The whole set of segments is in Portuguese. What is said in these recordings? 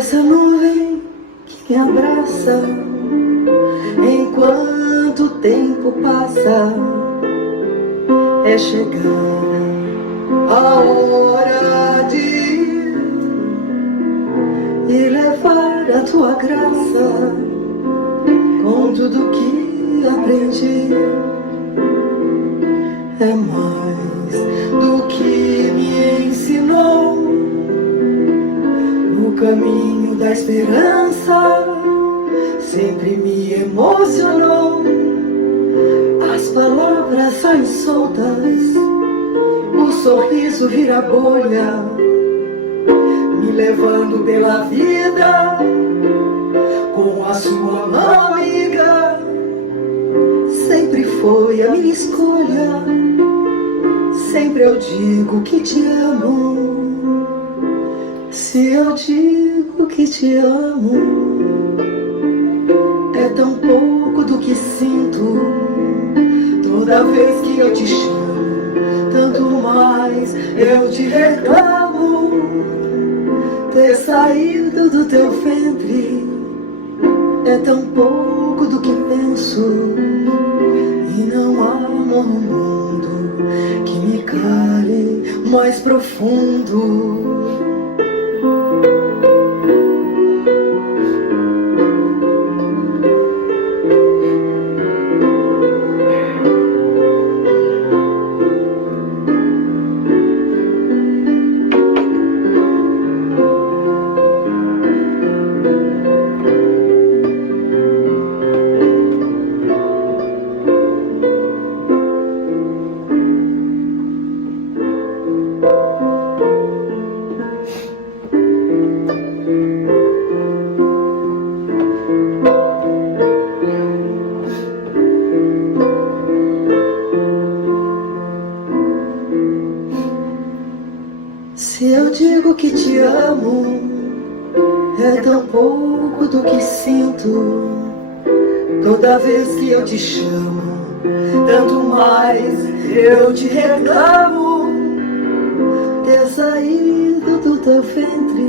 essa nuvem que me abraça enquanto o tempo passa. É chegando a hora de ir e levar a tua graça com tudo que aprendi. É mais do que me ensinou o caminho da esperança, sempre me emocionou. As palavras saem soltas, o sorriso vira bolha, me levando pela vida com a sua mão amiga. Sempre foi a minha escolha, sempre eu digo que te amo. Se eu digo que te amo, é tão pouco do que sinto. Toda vez que eu te chamo, tanto mais eu te reclamo. Ter saído do teu ventre é tão pouco do que penso. E não há amor no mundo que me cale mais profundo. Se eu digo que te amo, é tão pouco do que sinto. Toda vez que eu te chamo, tanto mais eu te reclamo. Ter saído do teu ventre,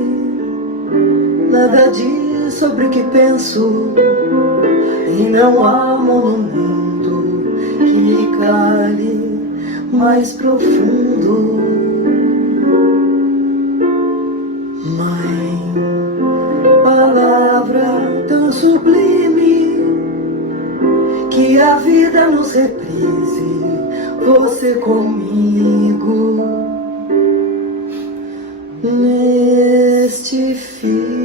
nada diz sobre o que penso. E não há amor no mundo que me cale mais profundo. Mãe, palavra tão sublime, que a vida nos reprise, você comigo, neste filme.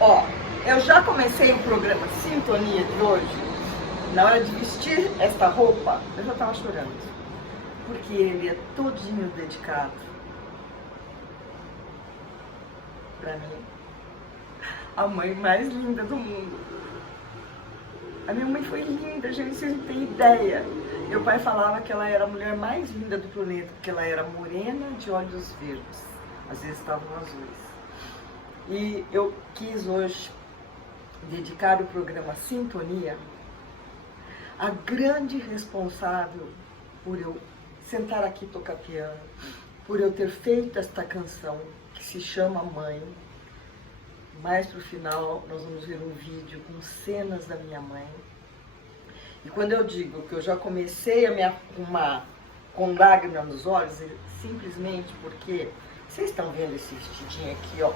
Ó, eu já comecei o programa Sintonia de hoje. Na hora de vestir esta roupa, eu já estava chorando. Porque ele é todinho dedicado pra mim. A mãe mais linda do mundo. A minha mãe foi linda, gente, vocês não têm ideia. Meu pai falava que ela era a mulher mais linda do planeta, porque ela era morena, de olhos verdes. Às vezes estavam azuis. E eu quis hoje dedicar o programa Sintonia à grande responsável por eu sentar aqui e tocar piano, por eu ter feito esta canção que se chama Mãe. Mais pro final nós vamos ver um vídeo com cenas da minha mãe. E quando eu digo que eu já comecei a me arrumar com lágrimas nos olhos, é simplesmente porque vocês estão vendo esse vestidinho aqui, ó.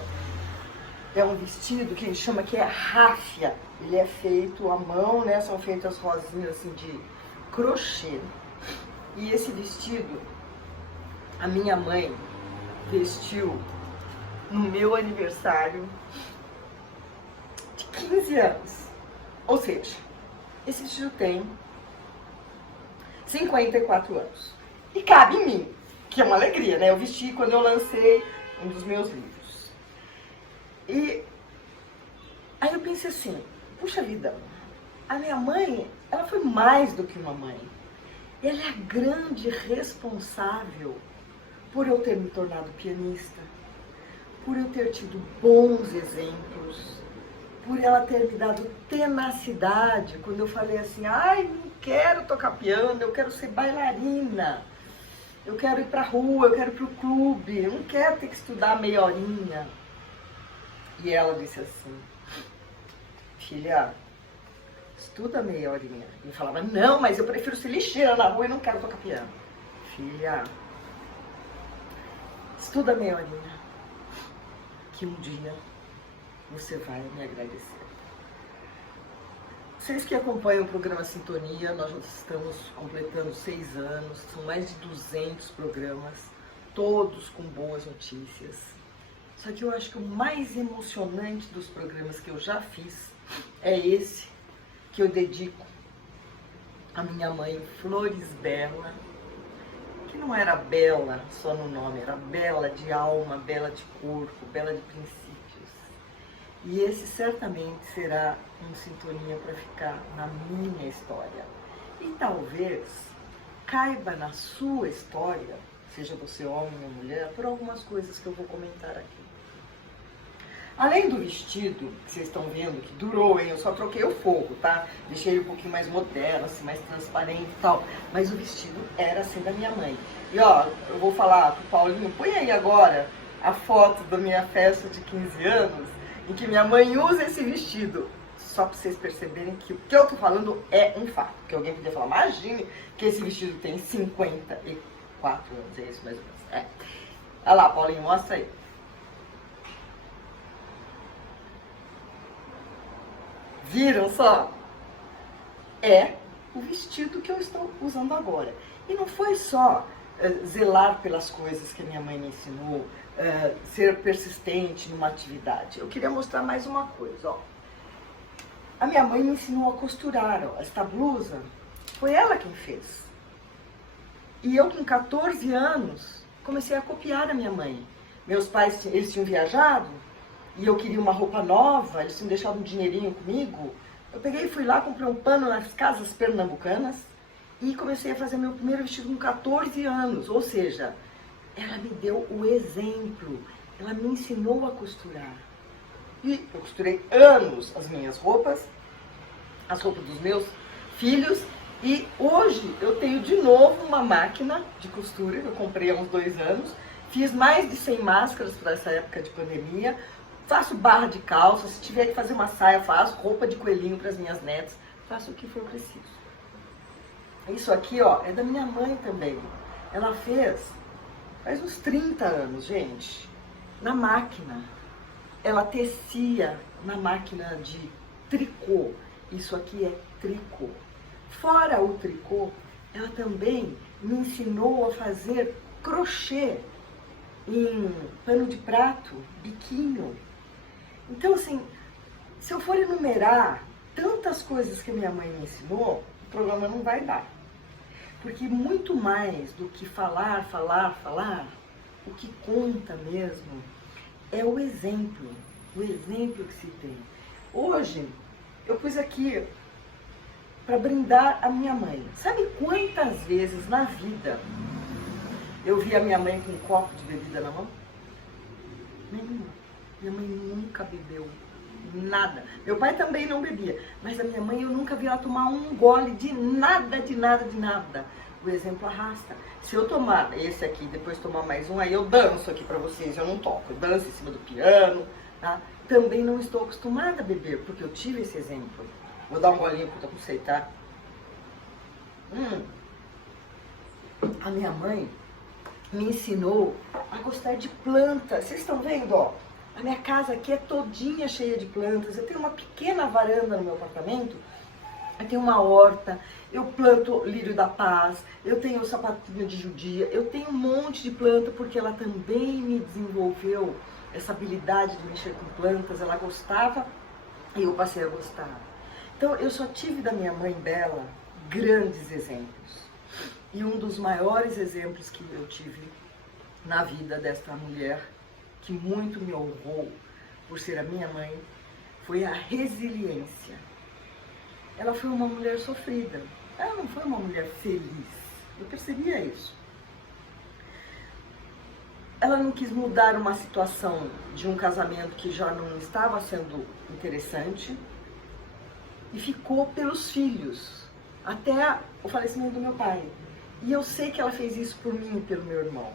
É um vestido que ele chama que é ráfia. Ele é feito à mão, né? São feitas rosinhas assim de crochê. E esse vestido, a minha mãe vestiu no meu aniversário de 15 anos. Ou seja, esse vestido tem 54 anos. E cabe em mim, que é uma alegria, né? Eu vesti quando eu lancei um dos meus livros. E aí eu pensei assim, puxa vida, a minha mãe, ela foi mais do que uma mãe. Ela é a grande responsável por eu ter me tornado pianista, por eu ter tido bons exemplos, por ela ter me dado tenacidade quando eu falei assim, ai, não quero tocar piano, eu quero ser bailarina, eu quero ir pra rua, eu quero ir pro clube, eu não quero ter que estudar meia horinha. E ela disse assim, filha, estuda meia horinha. E eu falava, não, mas eu prefiro ser lixeira na rua e não quero tocar piano. Filha, estuda meia horinha, que um dia você vai me agradecer. Vocês que acompanham o programa Sintonia, nós já estamos completando 6 anos, são mais de 200 programas, todos com boas notícias. Só que eu acho que o mais emocionante dos programas que eu já fiz é esse que eu dedico à minha mãe Flores Bela, que não era bela só no nome, era bela de alma, bela de corpo, bela de princípios. E esse certamente será uma sintonia para ficar na minha história. E talvez caiba na sua história, seja você homem ou mulher, por algumas coisas que eu vou comentar aqui. Além do vestido, que vocês estão vendo, que durou, hein? Eu só troquei o forro, tá? Deixei ele um pouquinho mais moderno, assim, mais transparente e tal. Mas o vestido era assim da minha mãe. E ó, eu vou falar pro Paulinho, põe aí agora a foto da minha festa de 15 anos, em que minha mãe usa esse vestido. Só pra vocês perceberem que o que eu tô falando é um fato. Porque alguém podia falar, imagine que esse vestido tem 54 anos, é isso mais ou menos. É. Olha lá, Paulinho, mostra aí. Viram só? É o vestido que eu estou usando agora. E não foi só zelar pelas coisas que a minha mãe me ensinou, ser persistente numa atividade. Eu queria mostrar mais uma coisa, ó. A minha mãe me ensinou a costurar, ó. Esta blusa foi ela quem fez. E eu com 14 anos comecei a copiar a minha mãe. Meus pais, eles tinham viajado, e eu queria uma roupa nova, eles tinham deixado um dinheirinho comigo. Eu peguei e fui lá, comprei um pano nas casas pernambucanas e comecei a fazer meu primeiro vestido com 14 anos. Ou seja, ela me deu o exemplo, ela me ensinou a costurar. E eu costurei anos as minhas roupas, as roupas dos meus filhos. E hoje eu tenho de novo uma máquina de costura que eu comprei há uns 2 anos. Fiz mais de 100 máscaras para essa época de pandemia. Faço barra de calça, se tiver que fazer uma saia, faço roupa de coelhinho para as minhas netas, faço o que for preciso. Isso aqui, ó, é da minha mãe também. Ela fez faz uns 30 anos, gente, na máquina. Ela tecia na máquina de tricô. Isso aqui é tricô. Fora o tricô, ela também me ensinou a fazer crochê em pano de prato, biquinho. Então, assim, se eu for enumerar tantas coisas que minha mãe me ensinou, o programa não vai dar. Porque muito mais do que falar, o que conta mesmo é o exemplo que se tem. Hoje, eu pus aqui para brindar a minha mãe. Sabe quantas vezes na vida eu vi a minha mãe com um copo de bebida na mão? Nenhuma. Minha mãe nunca bebeu nada. Meu pai também não bebia. Mas a minha mãe, eu nunca vi ela tomar um gole de nada, de nada, de nada. O exemplo arrasta. Se eu tomar esse aqui e depois tomar mais um, aí eu danço aqui pra vocês. Eu não toco. Eu danço em cima do piano, tá? Também não estou acostumada a beber, porque eu tive esse exemplo. Vou dar um golinho porque eu não sei, tá? A minha mãe me ensinou a gostar de plantas. Vocês estão vendo, ó? A minha casa aqui é todinha cheia de plantas. Eu tenho uma pequena varanda no meu apartamento. Eu tenho uma horta. Eu planto lírio da paz. Eu tenho sapatinho de judia. Eu tenho um monte de planta porque ela também me desenvolveu essa habilidade de mexer com plantas. Ela gostava e eu passei a gostar. Então eu só tive da minha mãe Bela grandes exemplos. E um dos maiores exemplos que eu tive na vida desta mulher, que muito me honrou por ser a minha mãe, foi a resiliência. Ela foi uma mulher sofrida, ela não foi uma mulher feliz. Eu percebia isso. Ela não quis mudar uma situação de um casamento que já não estava sendo interessante e ficou pelos filhos, até o falecimento do meu pai. E eu sei que ela fez isso por mim e pelo meu irmão.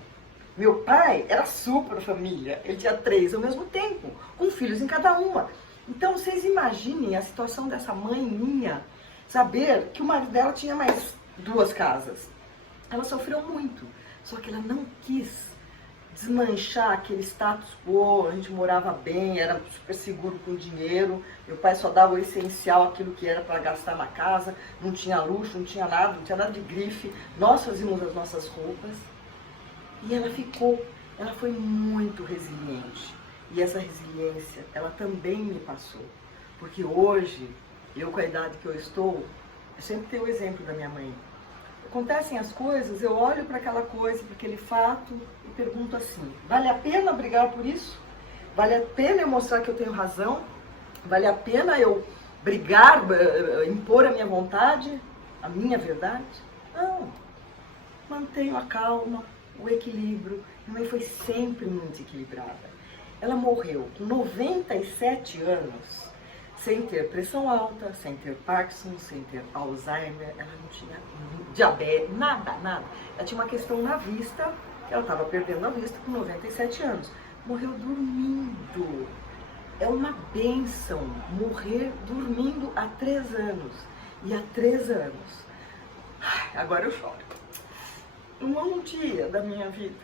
Meu pai era super família, ele tinha 3 ao mesmo tempo, com filhos em cada uma. Então vocês imaginem a situação dessa mãe minha, saber que o marido dela tinha mais 2 casas. Ela sofreu muito, só que ela não quis desmanchar aquele status quo. A gente morava bem, era super seguro com dinheiro, meu pai só dava o essencial, aquilo que era para gastar na casa, não tinha luxo, não tinha nada de grife, nós fazíamos as nossas roupas. E ela foi muito resiliente. E essa resiliência, ela também me passou. Porque hoje, eu com a idade que eu estou, eu sempre tenho o exemplo da minha mãe. Acontecem as coisas, eu olho para aquela coisa, para aquele fato e pergunto assim, vale a pena brigar por isso? Vale a pena eu mostrar que eu tenho razão? Vale a pena eu brigar, impor a minha vontade, a minha verdade? Não. Mantenho a calma, o equilíbrio. Minha mãe foi sempre muito equilibrada. Ela morreu com 97 anos, sem ter pressão alta, sem ter Parkinson, sem ter Alzheimer, ela não tinha diabetes, nada. Ela tinha uma questão na vista, que ela estava perdendo a vista com 97 anos. Morreu dormindo. É uma bênção morrer dormindo há 3 anos. E há 3 anos. Agora eu choro. Não há um dia da minha vida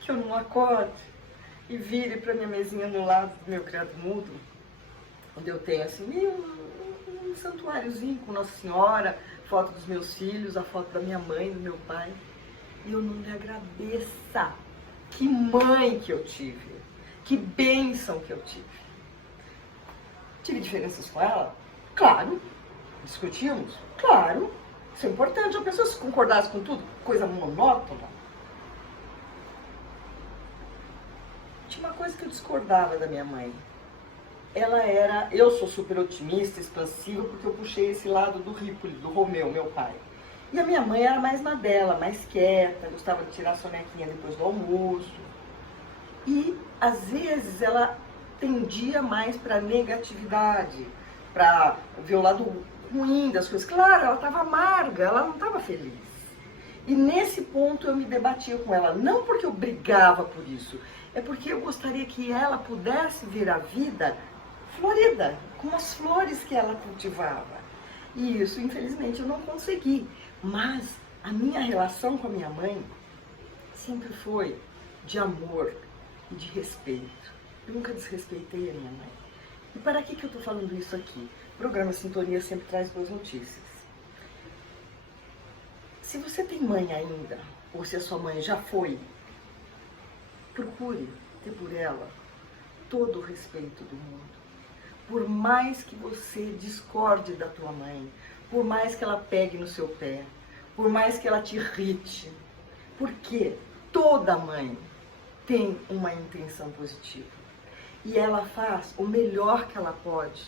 que eu não acorde e vire para minha mesinha no lado do meu criado mudo, onde eu tenho assim um santuáriozinho com Nossa Senhora, foto dos meus filhos, a foto da minha mãe, do meu pai, e eu não lhe agradeça. Que mãe que eu tive, que bênção que eu tive. Tive diferenças com ela? Claro. Discutimos? Claro. Isso é importante, a pessoa se concordasse com tudo, coisa monótona. Tinha uma coisa que eu discordava da minha mãe. Eu sou super otimista, expansiva, porque eu puxei esse lado do Ripoli, do Romeu, meu pai. E a minha mãe era mais na dela, mais quieta, gostava de tirar a sonequinha depois do almoço. E, às vezes, ela tendia mais para negatividade, para ver o lado ruim das coisas. Claro, ela estava amarga, ela não estava feliz. E nesse ponto eu me debatia com ela, não porque eu brigava por isso, é porque eu gostaria que ela pudesse ver a vida florida, com as flores que ela cultivava. E isso, infelizmente, eu não consegui. Mas a minha relação com a minha mãe sempre foi de amor e de respeito. Eu nunca desrespeitei a minha mãe. E para que eu estou falando isso aqui? O programa Sintonia sempre traz boas notícias. Se você tem mãe ainda, ou se a sua mãe já foi, procure ter por ela todo o respeito do mundo. Por mais que você discorde da tua mãe, por mais que ela pegue no seu pé, por mais que ela te irrite, porque toda mãe tem uma intenção positiva. E ela faz o melhor que ela pode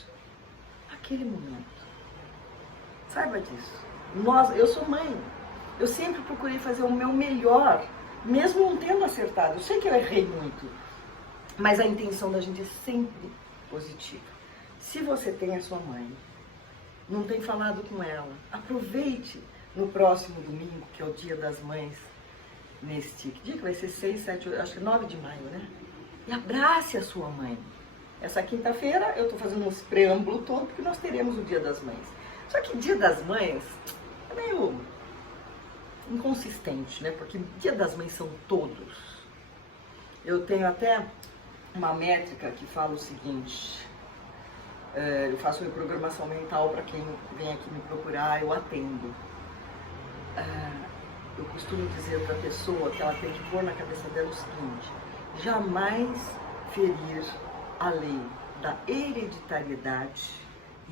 naquele momento. Saiba disso. Eu sou mãe. Eu sempre procurei fazer o meu melhor, mesmo não tendo acertado. Eu sei que eu errei muito, mas a intenção da gente é sempre positiva. Se você tem a sua mãe, não tem falado com ela, aproveite no próximo domingo, que é o Dia das Mães, neste dia que vai ser 6, 7, acho que 9 de maio, né? E abrace a sua mãe. Essa quinta-feira eu estou fazendo um preâmbulo todo, porque nós teremos o Dia das Mães. Só que Dia das Mães é meio inconsistente, né? Porque Dia das Mães são todos. Eu tenho até uma métrica que fala o seguinte, eu faço minha programação mental para quem vem aqui me procurar, eu atendo. Eu costumo dizer para a pessoa que ela tem que pôr na cabeça dela o seguinte: jamais ferir a lei da hereditariedade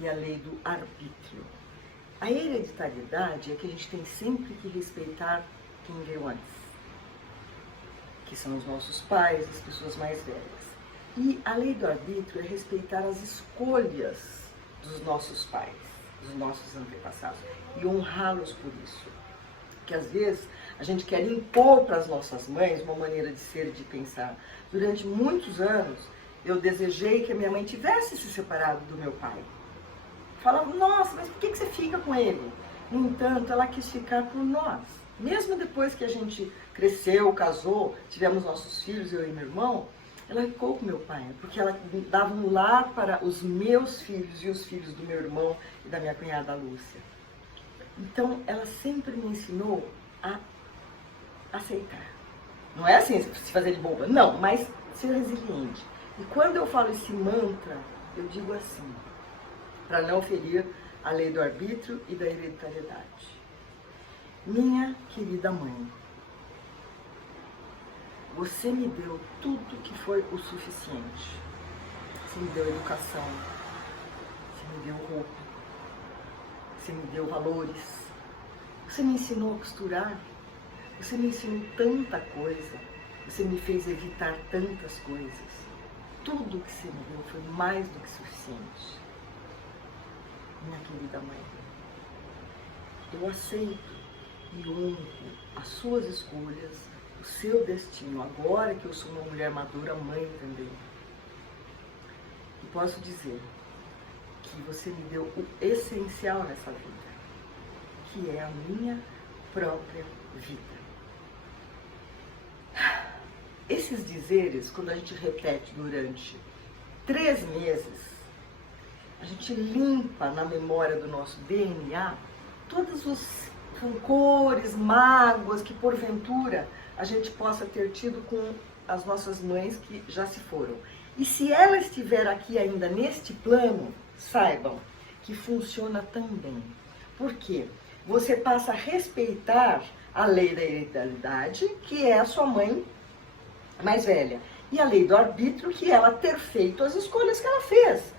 e a lei do arbítrio. A hereditariedade é que a gente tem sempre que respeitar quem veio antes, que são os nossos pais, as pessoas mais velhas. E a lei do arbítrio é respeitar as escolhas dos nossos pais, dos nossos antepassados, e honrá-los por isso. Porque às vezes a gente quer impor para as nossas mães uma maneira de ser e de pensar. Durante muitos anos, eu desejei que a minha mãe tivesse se separado do meu pai. Falava, nossa, mas por que você fica com ele? No entanto, ela quis ficar por nós. Mesmo depois que a gente cresceu, casou, tivemos nossos filhos, eu e meu irmão, ela ficou com meu pai, porque ela dava um lar para os meus filhos e os filhos do meu irmão e da minha cunhada Lúcia. Então, ela sempre me ensinou a aceitar. Não é assim, se fazer de boba, não, mas ser resiliente. E quando eu falo esse mantra, eu digo assim, para não ferir a lei do arbítrio e da hereditariedade. Minha querida mãe, você me deu tudo que foi o suficiente. Você me deu educação, você me deu roupa, você me deu valores, você me ensinou a costurar, você me ensinou tanta coisa, você me fez evitar tantas coisas. Tudo que você me deu foi mais do que suficiente. Minha querida mãe, eu aceito e honro as suas escolhas, o seu destino, agora que eu sou uma mulher madura, mãe também. E posso dizer que você me deu o essencial nessa vida, que é a minha própria vida. Esses dizeres, quando a gente repete durante 3 meses, a gente limpa na memória do nosso DNA todos os rancores, mágoas que porventura a gente possa ter tido com as nossas mães que já se foram. E se ela estiver aqui ainda neste plano, saibam que funciona também. Por quê? Você passa a respeitar a lei da hereditariedade, que é a sua mãe mais velha, e a lei do arbítrio, que é ela ter feito as escolhas que ela fez.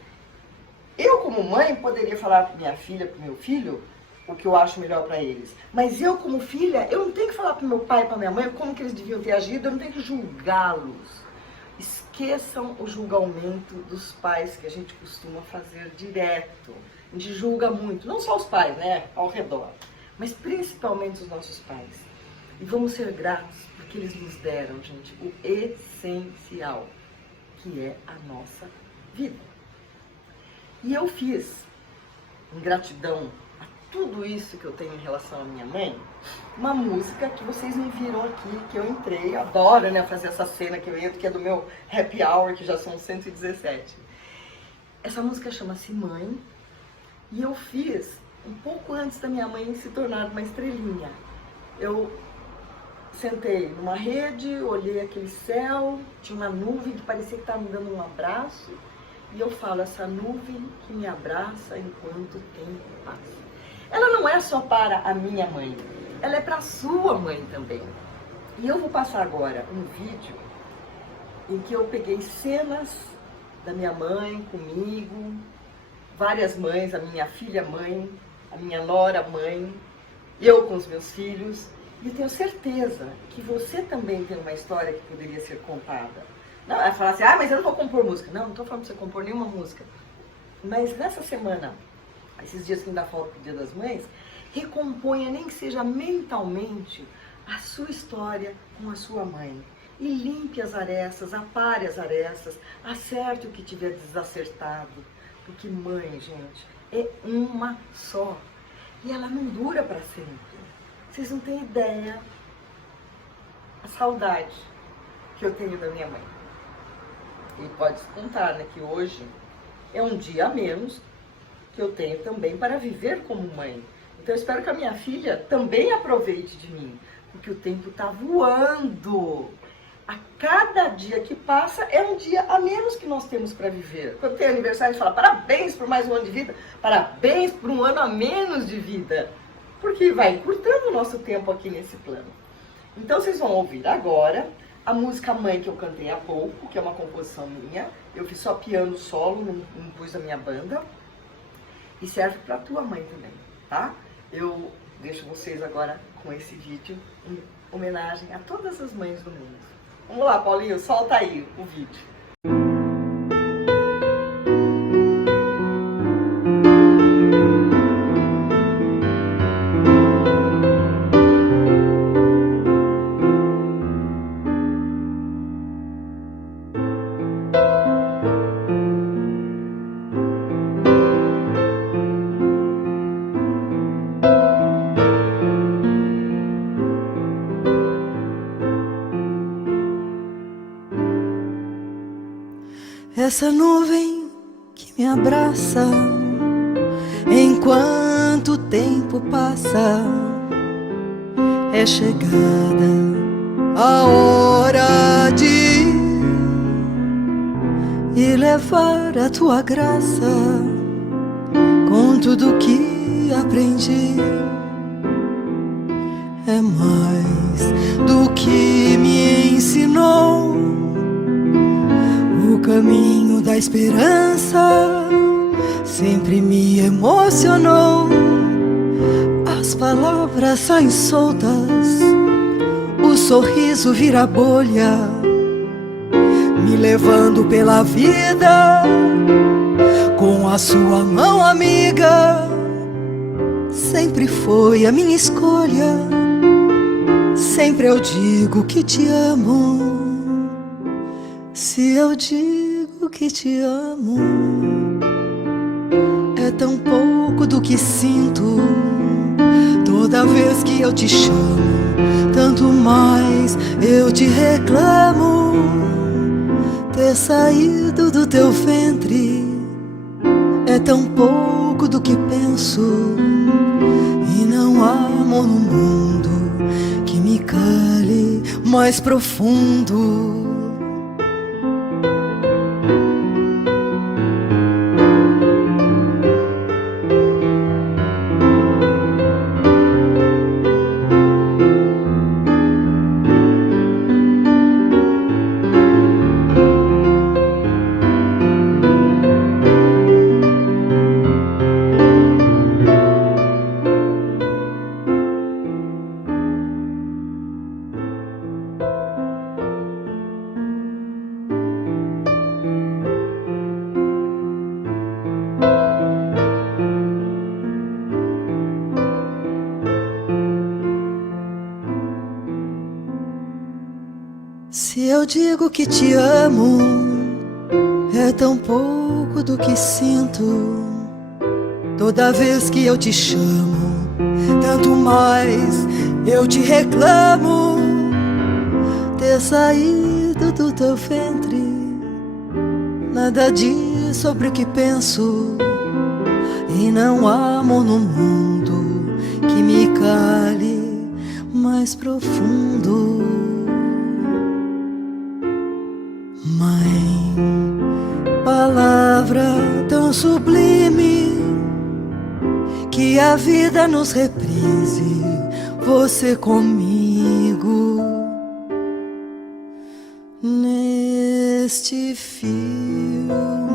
Eu, como mãe, poderia falar para minha filha, para o meu filho, o que eu acho melhor para eles. Mas eu, como filha, eu não tenho que falar para meu pai e para minha mãe como que eles deviam ter agido, eu não tenho que julgá-los. Esqueçam o julgamento dos pais que a gente costuma fazer direto. A gente julga muito, não só os pais, né, ao redor, mas principalmente os nossos pais. E vamos ser gratos porque eles nos deram, gente, o essencial, que é a nossa vida. E eu fiz, em gratidão a tudo isso que eu tenho em relação à minha mãe, uma música que vocês me viram aqui, que eu entrei, adoro, né, fazer essa cena que eu entro, que é do meu happy hour, que já são 117. Essa música chama-se Mãe, e eu fiz um pouco antes da minha mãe se tornar uma estrelinha. Eu sentei numa rede, olhei aquele céu, tinha uma nuvem que parecia que estava me dando um abraço, e eu falo, essa nuvem que me abraça enquanto o tempo passa. Ela não é só para a minha mãe, ela é para a sua mãe também. E eu vou passar agora um vídeo em que eu peguei cenas da minha mãe comigo, várias mães, a minha filha mãe, a minha nora mãe, eu com os meus filhos, e eu tenho certeza que você também tem uma história que poderia ser contada. Não, ela fala assim, mas eu não vou compor música. Não, não estou falando para você compor nenhuma música. Mas nessa semana, esses dias que ainda falta o Dia das Mães, recomponha, nem que seja mentalmente, a sua história com a sua mãe. E limpe as arestas, apare as arestas, acerte o que tiver desacertado. Porque mãe, gente, é uma só. E ela não dura para sempre. Vocês não têm ideia a saudade que eu tenho da minha mãe. E pode contar, né, que hoje é um dia a menos que eu tenho também para viver como mãe. Então eu espero que a minha filha também aproveite de mim, porque o tempo está voando. A cada dia que passa é um dia a menos que nós temos para viver. Quando tem aniversário, a gente fala parabéns por mais um ano de vida, parabéns por um ano a menos de vida, porque vai encurtando o nosso tempo aqui nesse plano. Então vocês vão ouvir agora a música Mãe, que eu cantei há pouco, que é uma composição minha. Eu fiz só piano solo, não pus a minha banda. E serve para tua mãe também, tá? Eu deixo vocês agora com esse vídeo em homenagem a todas as mães do mundo. Vamos lá, Paulinho, solta aí o vídeo. essa nuvem que me abraça enquanto o tempo passa. É chegada a hora de ir e levar a tua graça com tudo que aprendi. É mais do que me ensinou. O caminho da esperança sempre me emocionou. As palavras saem soltas, o sorriso vira bolha, me levando pela vida com a sua mão amiga. Sempre foi a minha escolha, sempre eu digo que te amo. Se eu digo que te amo, é tão pouco do que sinto. Toda vez que eu te chamo, tanto mais eu te reclamo. Ter saído do teu ventre é tão pouco do que penso. E não há amor no mundo que me cale mais profundo. Se eu digo que te amo, é tão pouco do que sinto. Toda vez que eu te chamo, tanto mais eu te reclamo. Ter saído do teu ventre nada diz sobre o que penso. E não há amor no mundo que me cale mais profundo. Mãe, palavra tão sublime, que a vida nos reprise, você comigo neste filme.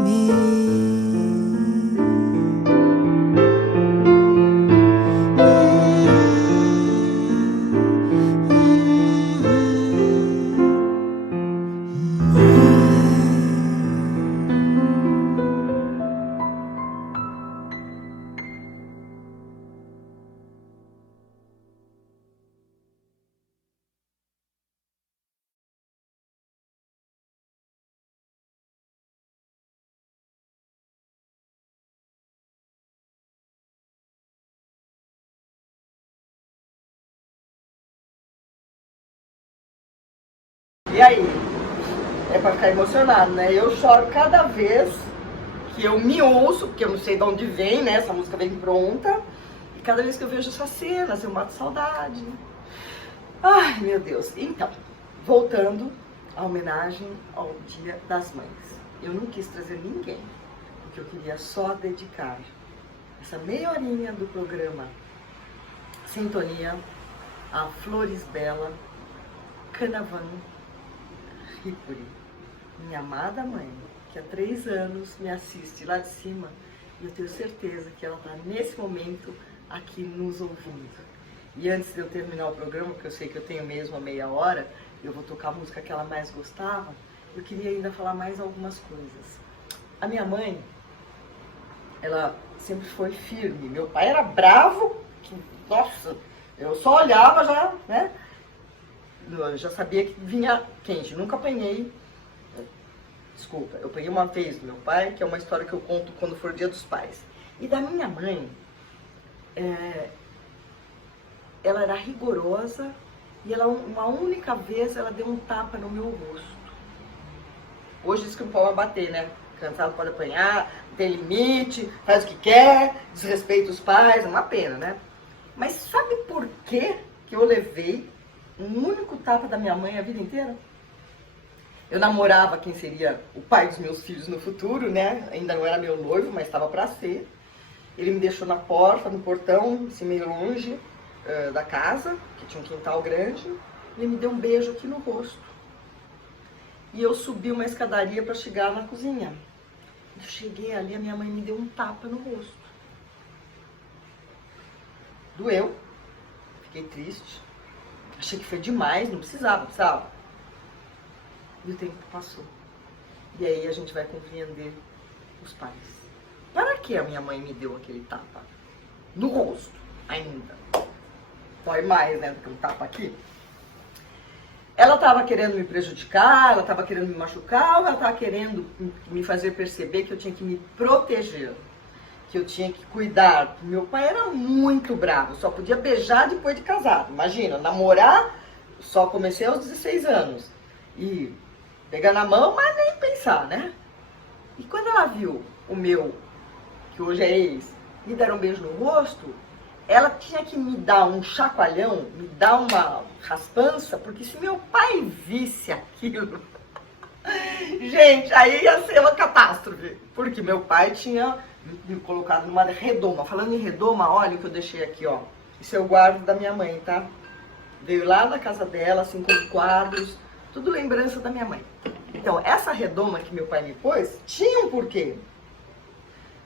E aí? É pra ficar emocionado, né? Eu choro cada vez que eu me ouço, porque eu não sei de onde vem, né? Essa música vem pronta. E cada vez que eu vejo essas cenas, eu mato saudade. Ai, meu Deus. Então, voltando à homenagem ao Dia das Mães. Eu não quis trazer ninguém, porque eu queria só dedicar essa meia horinha do programa Sintonia a Flores Bela Canavan Ripuri, minha amada mãe, que há 3 anos me assiste lá de cima, e eu tenho certeza que ela está nesse momento aqui nos ouvindo. E antes de eu terminar o programa, porque eu sei que eu tenho mesmo a meia hora, eu vou tocar a música que ela mais gostava, eu queria ainda falar mais algumas coisas. A minha mãe, ela sempre foi firme. Meu pai era bravo, que, nossa, eu só olhava já, né? Eu já sabia que vinha quente, nunca apanhei. Desculpa, eu apanhei uma vez do meu pai, que é uma história que eu conto quando for Dia dos Pais. E da minha mãe, ela era rigorosa e ela, uma única vez ela deu um tapa no meu rosto. Hoje diz que não pode bater, né? Criançada pode apanhar, não tem limite, faz o que quer, desrespeita os pais, é uma pena, né? Mas sabe por que eu levei um único tapa da minha mãe a vida inteira? Eu namorava quem seria o pai dos meus filhos no futuro, né? Ainda não era meu noivo, mas estava para ser. Ele me deixou na porta, no portão, assim, meio longe da casa, que tinha um quintal grande. Ele me deu um beijo aqui no rosto. E eu subi uma escadaria para chegar na cozinha. Eu cheguei ali, a minha mãe me deu um tapa no rosto. Doeu. Fiquei triste. Achei que foi demais, não precisava. E o tempo passou. E aí a gente vai compreender os pais. Para que a minha mãe me deu aquele tapa? No rosto, ainda. Dói mais, né, do que um tapa aqui. Ela estava querendo me prejudicar, ela estava querendo me machucar, ou ela estava querendo me fazer perceber que eu tinha que me proteger, que eu tinha que cuidar. Meu pai era muito bravo, só podia beijar depois de casado. Imagina, namorar, só comecei aos 16 anos. E pegar na mão, mas nem pensar, né? E quando ela viu o meu, que hoje é ex, me dar um beijo no rosto, ela tinha que me dar um chacoalhão, me dar uma raspança, porque se meu pai visse aquilo, gente, aí ia ser uma catástrofe. Porque meu pai tinha me colocado numa redoma. Falando em redoma, olha o que eu deixei aqui, ó. Isso eu guardo da minha mãe, tá? Veio lá da casa dela, assim, com quadros, tudo lembrança da minha mãe. Então, essa redoma que meu pai me pôs, tinha um porquê.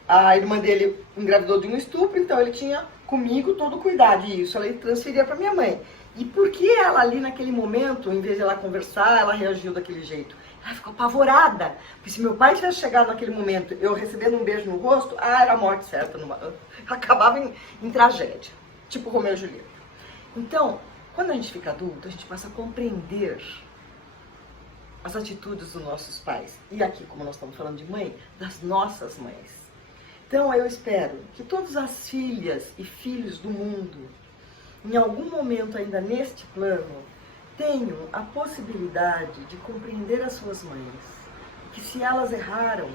A irmã dele engravidou de um estupro, então ele tinha comigo todo o cuidado. E isso ela transferia para minha mãe. E por que ela ali naquele momento, em vez de ela conversar, ela reagiu daquele jeito? Ela ficou apavorada. Porque se meu pai tivesse chegado naquele momento, eu recebendo um beijo no rosto, era a morte certa. Acabava em tragédia. Tipo Romeu e Julieta. Então, quando a gente fica adulto, a gente passa a compreender as atitudes dos nossos pais. E aqui, como nós estamos falando de mãe, das nossas mães. Então eu espero que todas as filhas e filhos do mundo, em algum momento ainda neste plano, tenham a possibilidade de compreender as suas mães. Que se elas erraram,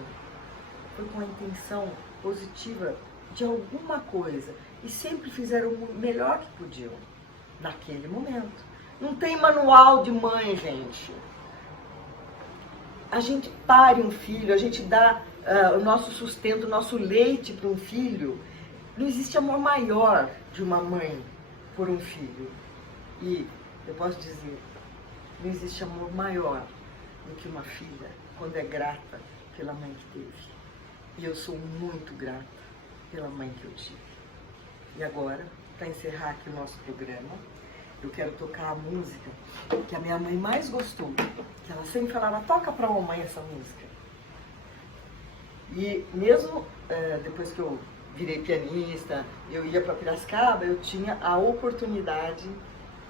foi com a intenção positiva de alguma coisa e sempre fizeram o melhor que podiam naquele momento. Não tem manual de mãe, gente. A gente pare um filho, a gente dá o nosso sustento, o nosso leite para um filho. Não existe amor maior de uma mãe por um filho. E eu posso dizer, não existe amor maior do que uma filha quando é grata pela mãe que teve. E eu sou muito grata pela mãe que eu tive. E agora, para encerrar aqui o nosso programa, eu quero tocar a música que a minha mãe mais gostou. Que ela sempre falava, toca pra mamãe essa música. E mesmo depois que eu virei pianista, eu ia para Piracicaba, eu tinha a oportunidade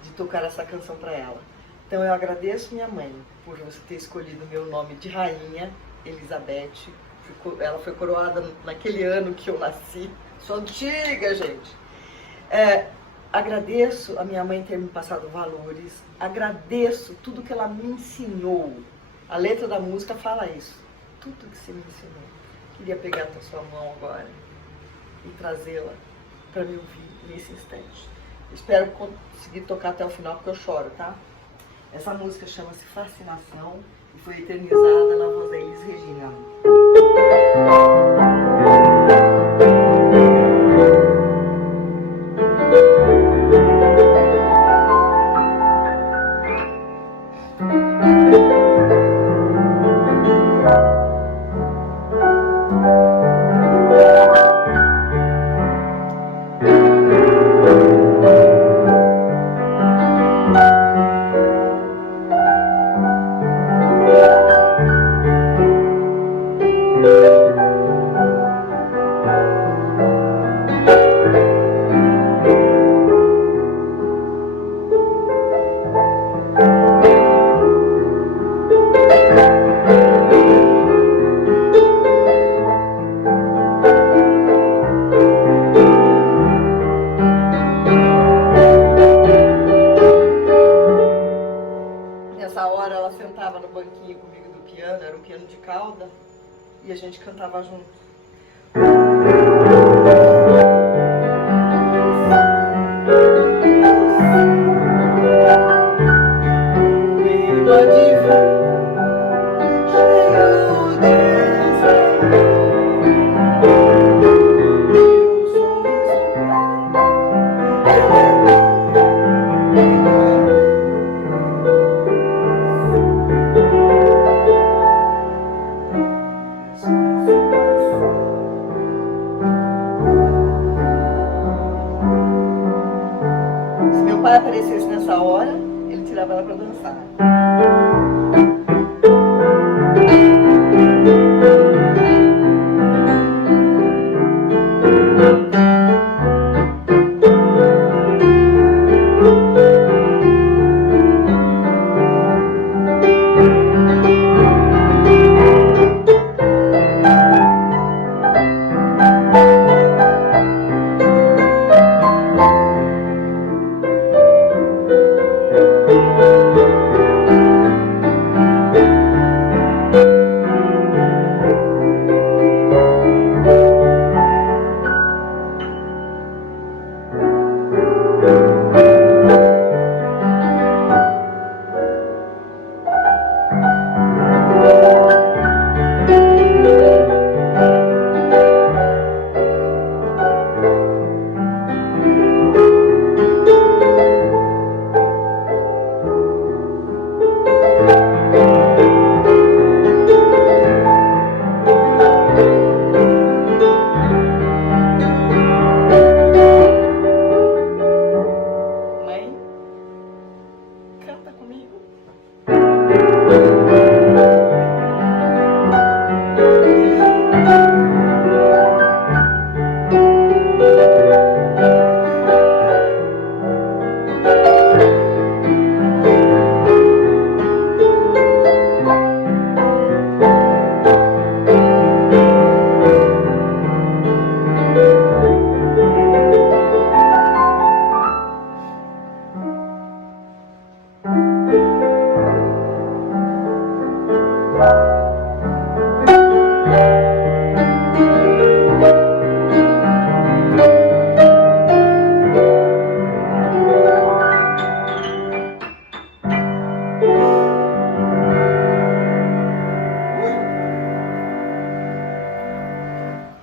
de tocar essa canção para ela. Então eu agradeço minha mãe por você ter escolhido o meu nome de rainha, Elizabeth. Ela foi coroada naquele ano que eu nasci. Sou antiga, gente. Agradeço a minha mãe ter me passado valores. Agradeço tudo que ela me ensinou. A letra da música fala isso. Tudo que você me ensinou. Queria pegar a sua mão agora e trazê-la para me ouvir nesse instante. Espero conseguir tocar até o final, porque eu choro, tá? Essa música chama-se Fascinação e foi eternizada na voz da Elis Regina. e a gente cantava junto. Se meu pai aparecesse nessa hora, ele tirava ela pra dançar.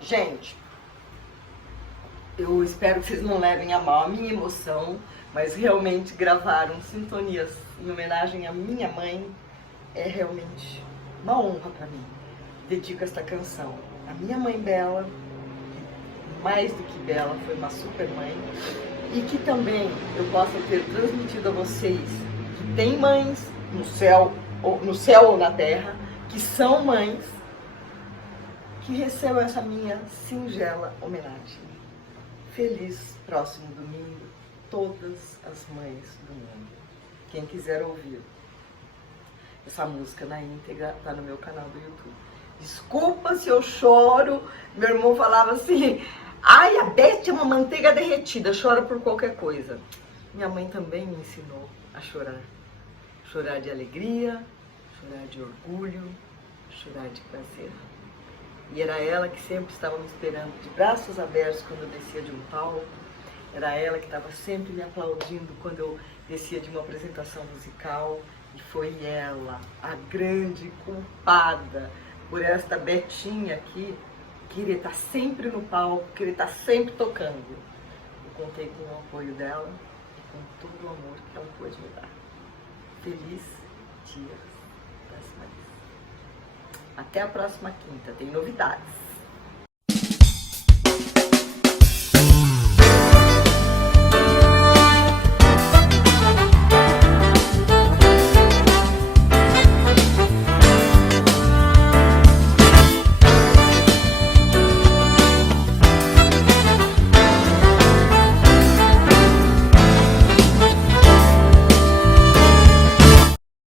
Gente, eu espero que vocês não levem a mal a minha emoção, mas realmente gravaram sintonias em homenagem à minha mãe é realmente uma honra para mim. Dedico esta canção à minha mãe Bela, que mais do que bela, foi uma super mãe, e que também eu possa ter transmitido a vocês que tem mães no céu ou na terra, que são mães, que recebam essa minha singela homenagem. Feliz próximo domingo, todas as mães do mundo. Quem quiser ouvir essa música na íntegra, tá no meu canal do YouTube. Desculpa se eu choro, meu irmão falava assim, ai, a Beth é uma manteiga derretida, chora por qualquer coisa. Minha mãe também me ensinou a chorar. Chorar de alegria, chorar de orgulho, chorar de prazer. E era ela que sempre estava me esperando de braços abertos quando eu descia de um palco. Era ela que estava sempre me aplaudindo quando eu descia de uma apresentação musical. E foi ela, a grande culpada por esta Betinha aqui, querer estar sempre no palco, querer estar sempre tocando. Eu contei com o apoio dela e com todo o amor que ela pôde me dar. Feliz Dia das Mães. Até a próxima quinta, tem novidades.